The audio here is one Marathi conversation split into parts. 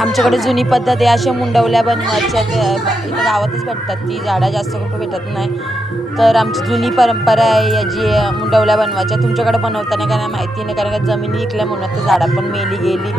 आमच्याकडे जुनी पद्धत आहे, अशा मुंडवल्या बनवायच्या. इथं गावातच भेटतात, ती झाडं जास्त कुठं भेटत नाही. तर आमची जुनी परंपरा आहे याची मुंडवल्या बनवायच्या. तुमच्याकडे बनवताना काय नाही माहिती नाही, कारण का जमीन विकल्या म्हणून तर झाडं पण मेली गेली.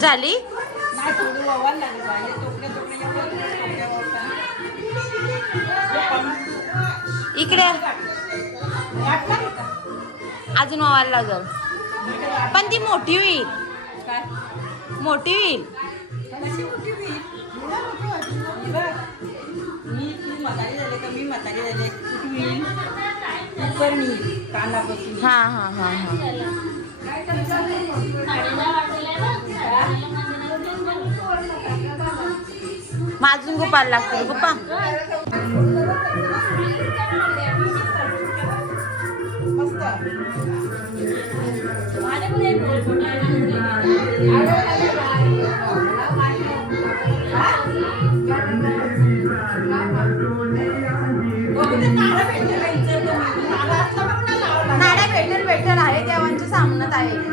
झाली इकडे अजून व्हायला लागल, पण ती मोठी होईल, मोठी होईल. हा हा हा हा माझून गोपाल लागतो गोपा. नाड्या भेटेल आहे, देवांच्या सामनात आहे.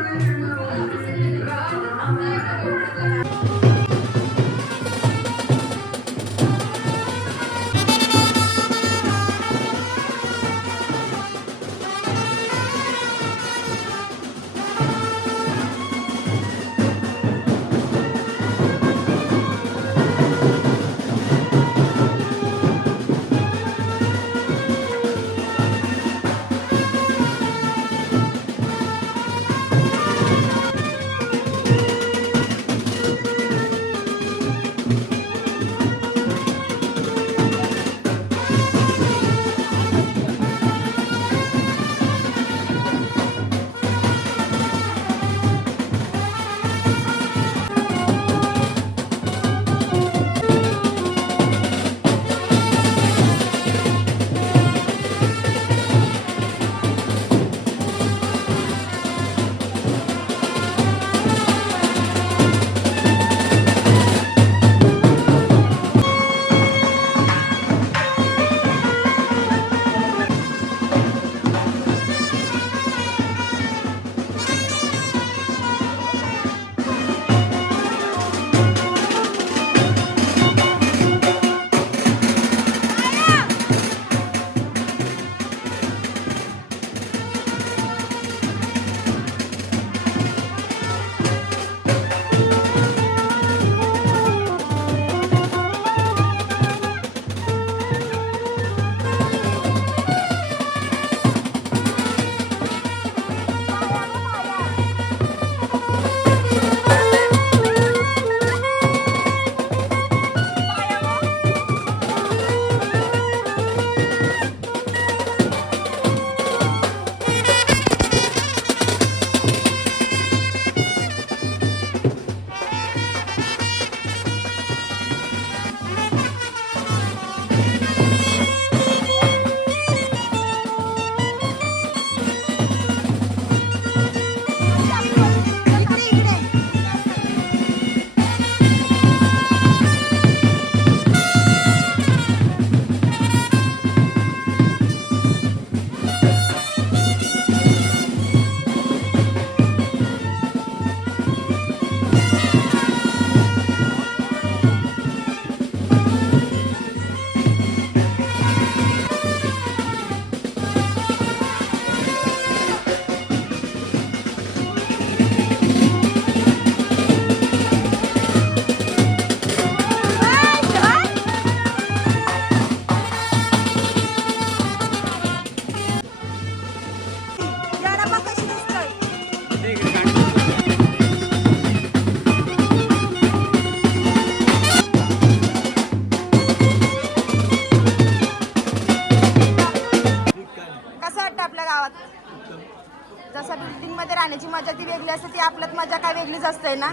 मध्ये राहण्याची मजा ती वेगळी असते, ती आपल्यात मजा काय वेगळीच असते ना.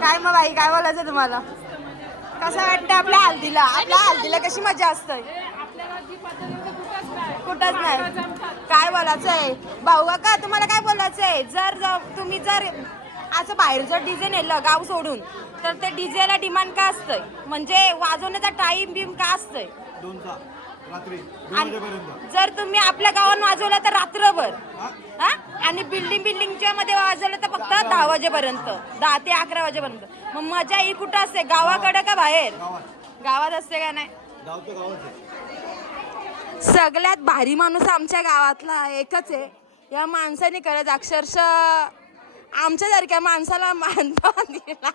काय मग बाई, काय बोलायचं तुम्हाला? कसं वाटतं आपल्या हल्दीला? आपल्या हल्दीला कशी मजा असते? कुठंच नाही. काय बोलायचं आहे भाऊ का, तुम्हाला काय बोलायचं आहे? तुम्ही जर असं बाहेर जर डीजे नेलं गाव सोडून, तर ते डीजेला डिमांड का असतंय? म्हणजे वाजवण्याचा टाइम बिम का असतंय? जर तुम्ही आपल्या गावात वाजवलं तर रात्रभर, हा, आणि बिल्डिंगच्या मध्ये वाजवलं तर फक्त 10 वाजेपर्यंत, 10 ते 11 वाजेपर्यंत. मग मजा ही कुठं असते, गावाकडे का बाहेर? गावात असते का नाही? सगळ्यात भारी माणूस आमच्या गावातला एकच आहे. या माणसाने खरंच अक्षरशः आमच्यासारख्या माणसाला मानपान दिला.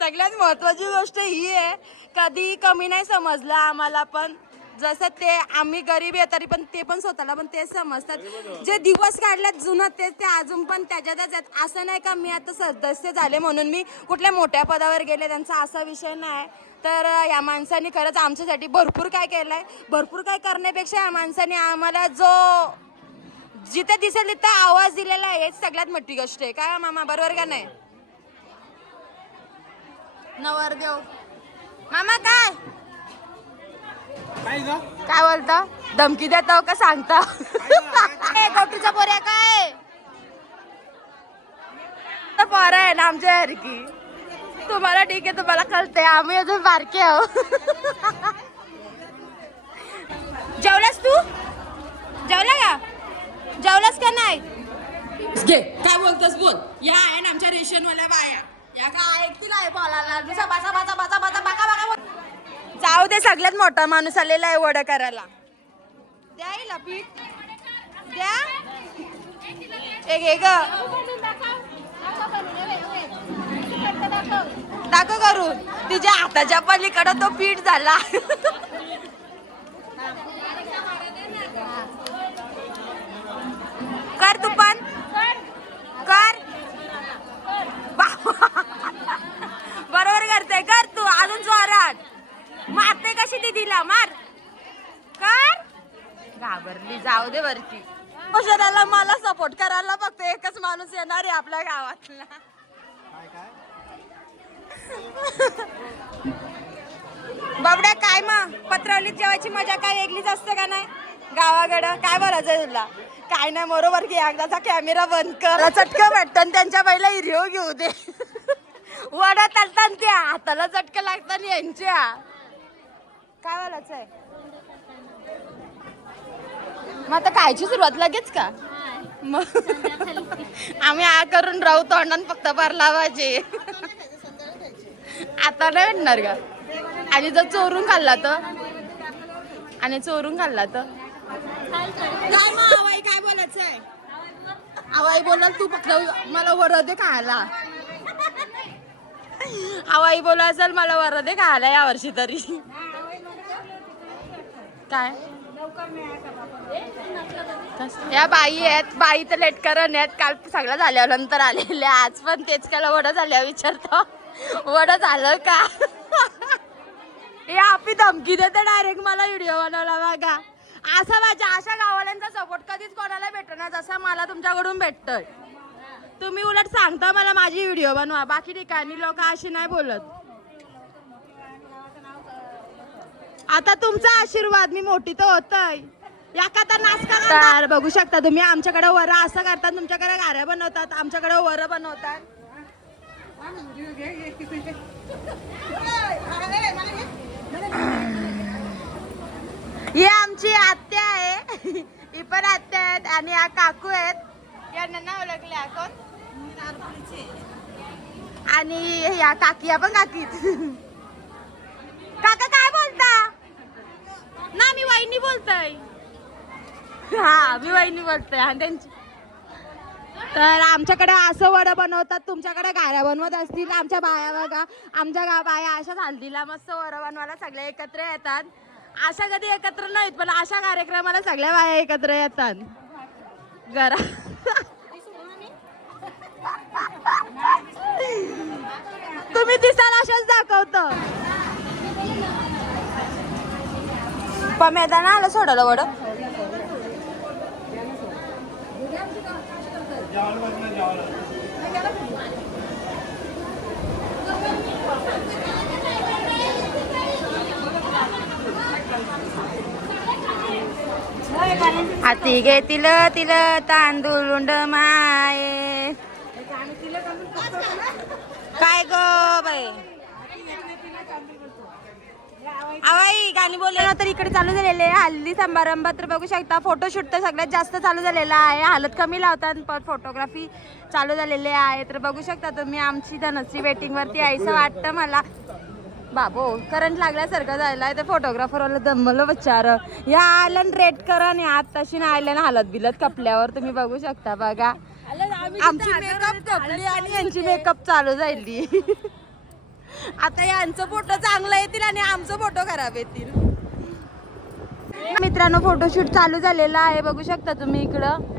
सगळ्यात महत्वाची गोष्ट ही आहे, कधी कमी नाही समजलं आम्हाला. पण जसं ते आम्ही गरीब आहे तरी पण ते पण स्वतःला पण तेच समजतात. जे दिवस काढल्यात जुनं तेच ते अजून पण त्याच्यातच आहेत. असं नाही का मी आता सदस्य झाले म्हणून मी कुठल्या मोठ्या पदावर गेले, त्यांचा असा विषय नाही. तर या माणसाने खरंच आमच्यासाठी भरपूर काय केलंय. भरपूर काय करण्यापेक्षा या माणसाने आम्हाला जो जिथे दिसेल तिथे आवाज दिलेला आहे, हेच सगळ्यात मोठी गोष्ट आहे. काय मामा, बरोबर का नाही? नवरदेव मामा काय काय बोलता? धमकी देता का सांगता? गोटूचा पोऱ्या काय पोरं आहे ना आमच्या सारखी. तुम्हाला ठीक आहे, तुम्हाला कळतंय, आम्ही अजून बारके आहो. जेवलास तू? जेवला का? जेवलास का नाही? घे काय बोलतोस बोल. या आहे ना आमच्या रेशनवाल्या बाया, या काय ऐकतील आहे बोलायला. बाचा बाचा बाचा बाचा बाचा बाका बाका. जाऊ दे, सगळ्यात मोठा माणूस आलेला आहे वडा करायला. द्या हिला पीठ द्या. एक एक दाखव करून. तिच्या हाताच्या पलीकडं तो पीठ झाला. कर तू पण कर. बरोबर करते, कर तू अजून जोरात. मारते कशी दीदीला, मार कर. घाबरली, जाऊ दे वरती. शहराला मला सपोर्ट करायला फक्त एकच माणूस येणार आहे आपल्या गावातला. बाबड्या काय मग पत्रावलीत जेवायची मजा काय वेगळीच असते का नाही? गावाकडं काय बोलायचं तुला? काय नाही, बरोबर की एकदाचा कॅमेरा बंद कर. चटकं भेटतं त्यांच्या पहिला हिरो घेऊ दे. वडा चालतात त्या हाताला चटकं लागतात यांच्या. काय बोलायचं आहे मग आता? खायची सुरुवात लगेच का? मग आम्ही आ करून राहू तोंडान फक्त भर लावायचे. आता नाही भेटणार का? आणि जर चोरून खाल्ला तर? आणि चोरून खाल्ला तर काय? मग आवाई काय बोलायचंय? आवाई बोलाल तू फक्त मला वरदे खायला. आवाई बोला असेल मला वरदे खायला या वर्षी तरी. काय या बाई आहेत, बाई तर लेटकरण आहेत. काल सगळं झाल्यानंतर आलेल्या, आज पण तेच केलं. वडं झाल्या विचारतो वडं झालं का? हे आपली धमकी देते डायरेक्ट मला व्हिडिओ बनवला बघा. असं माझ्या अशा गावाल्यांचा सपोर्ट कधीच कोणाला भेटणार जसा मला तुमच्याकडून भेटतोय. तुम्ही उलट सांगता मला माझी व्हिडिओ बनवा, बाकी ठिकाणी लोक अशी नाही बोलत. आता तुमचा आशीर्वाद मी मोठी तर होतय. एखादा नाच करणार बघू शकता तुम्ही. आमच्याकडे वरा असं करतात, तुमच्याकडे गाऱ्या बनवतात, आमच्याकडे वर बनवतात. ही आमची आत्या आहे, ही पण आत्या आहेत आणि या काकू आहेत. यांना ना ओळखल्या कोण? आणि या काकी, या पण काकीच. काका काय बोलता ना? मी वहिनी बोलतोय. हा मी वहिनी बोलतोय. आणि त्यांची तर आमच्याकडे असं वडं बनवतात, तुमच्याकडे गाऱ्या बनवत असतील. आमच्या बाया बघा, आमच्या बाया अशा हल्दीला मस्त वडं बनवायला सगळे एकत्र येतात. अशा कधी एकत्र नाहीत पण अशा कार्यक्रमाला सगळ्या बाया एकत्र येतात घरा. तुम्ही दिसाल अशाच दाखवतो. मैदान आलं सोडलं वड. हाती घेतील तिल तांदूळ उंड माये काय ग बाई आवाई गाणी बोलले तर इकडे चालू झालेले आहे हल्ली समारंभ तर बघू शकता फोटोशूट तर सगळ्यात जास्त चालू झालेला आहे हालत कमी लावतात पण फोटोग्राफी चालू झालेली आहे तर बघू शकता तुम्ही आमची धनश्री वेटिंग वरती यायचं वाटतं मला बाबो करंट लागल्यासारखं झालंय तर फोटोग्राफरवाला दमलं बचार या आयलंड रेड करा आणि आत तशी ना आयलंड हालत बिलत कपल्यावर तुम्ही बघू शकता बघा आमची मेकअप कपली आणि यांची मेकअप चालू झाली आता यांचं फोटो चांगलं येतील आणि आमचं फोटो खराब येतील मित्रांनो फोटोशूट चालू झालेला आहे बघू शकता तुम्ही इकडं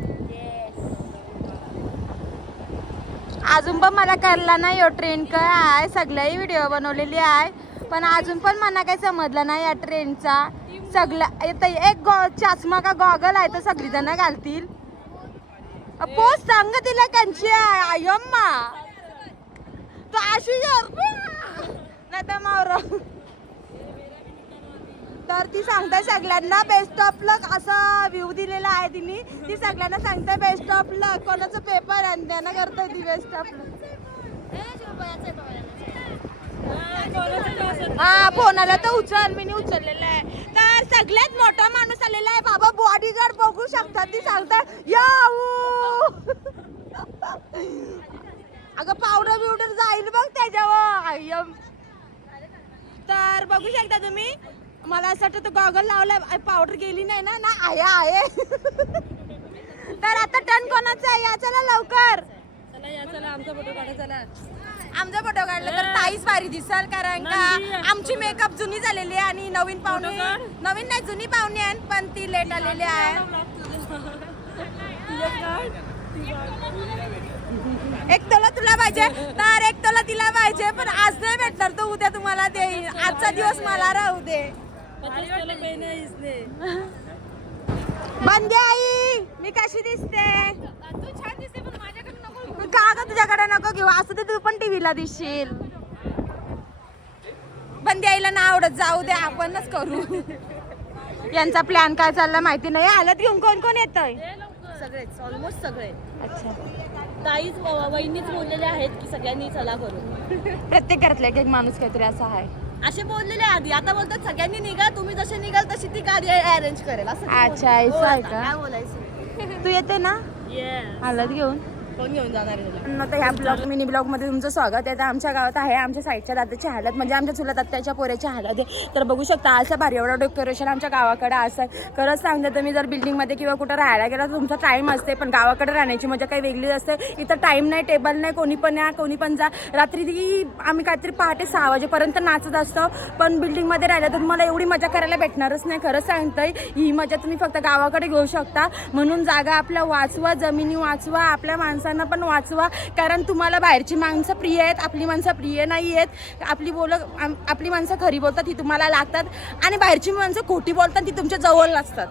अजून पण मला कळला नाही यो ट्रेन काय आहे सगळ्याही व्हिडिओ बनवलेली आहे पण अजून पण मला काही समजलं नाही या ट्रेनचा सगळ्या एक चष्मा का गॉगल आहे तर सगळी जण घालतील पोच सांग तिला कंची आयम्मा तो अशी नाही तर मावर तर ती सांगते सगळ्यांना बेस्ट ऑफ लक असा व्ह्यू दिलेला आहे तिने ती सगळ्यांना सांगते बेस्ट ऑफ लक कोणाचं पेपर आणि त्यांना करते ती बेस्ट ऑफ लक हा फोनाला तर उचल मी उचललेला आहे तर सगळ्यात मोठा माणूस आलेला आहे बाबा बॉडीगार्ड बघू शकतात ती सांगतात याऊ अगं पावडर बिवडर जाईल बघ त्याच्यावर तर बघू शकता तुम्ही मला असं वाटतं गॉगल लावला पावडर गेली नाही ना ना आहे तर आता टर्न कोणाचा आहे या चला लवकर चला आमचा फोटो काढा चला आमचा फोटो काढला तर ताईच भारी दिसल कारण का आमची मेकअप जुनी झालेली आहे आणि नवीन पाहुणे नवीन नाही जुनी पाहुणे आहे पण ती लेट आलेली आहे एक तोला तुला पाहिजे तर एक तोला तिला पाहिजे पण आज नाही भेटणार तो उद्या तुम्हाला देईन आजचा दिवस मला राहू दे बंदे आई मी कशी दिसते तू छान दिसते पण माझ्याकडे नको का ग तुझ्याकडे नको घेऊ असं ते तू पण टीव्हीला दिसशील बंदे आईला ना आवडत जाऊ दे आपणच करू यांचा प्लॅन काय चालला माहिती नाही हालत घेऊन कोण कोण येतंय सगळेच ऑलमोस्ट सगळे अच्छा ताईच वहिनीच बोललेले आहेत की सगळ्यांनी चला करू प्रत्येक घरातला एक माणूस काहीतरी असा आहे असे बोललेले आधी आता बोलतात सगळ्यांनी निघा तुम्ही जसे निघाल तशी ती गाडी अरेंज करेल असं अच्छा असं आहे का काय बोलायचं तू येते ना हालत घेऊन कोण घेऊन जाणार आहे तुला? तर ह्या ब्लॉग मिनी ब्लॉगमध्ये तुमचं स्वागत आहे तर आमच्या गावात आहे आमच्या साईडच्या दादाची हालत म्हणजे आमच्या चुलत आत्याच्या पोऱ्याची हालत आहे तर बघू शकता असं भारी एवढं डेकोरेशन आमच्या गावाकडे असं आहे खरंच सांगते तुम्ही जर बिल्डिंगमध्ये किंवा कुठं राहायला गेला तर तुमचा टाईम असते पण गावाकडे राहण्याची मजा काही वेगळी असते इथं टाईम नाही टेबल नाही कोणी पण या कोणी पण जा रात्री आम्ही काहीतरी पहाटे 6 वाजेपर्यंत नाचत असतो पण बिल्डिंगमध्ये राहिलं तर तुम्हाला एवढी मजा करायला भेटणारच नाही खरंच सांगतंय ही मजा तुम्ही फक्त गावाकडे घेऊ शकता म्हणून जागा आपल्या वाचवा जमिनी वाचवा आपल्या माणसांना पण वाचवा कारण तुम्हाला बाहेरची माणसं प्रिय आहेत आपली माणसं प्रिय नाही आहेत आपली माणसं खरी बोलतात ती तुम्हाला लागतात आणि बाहेरची माणसं खोटी बोलतात ती तुमच्या जवळ नसतात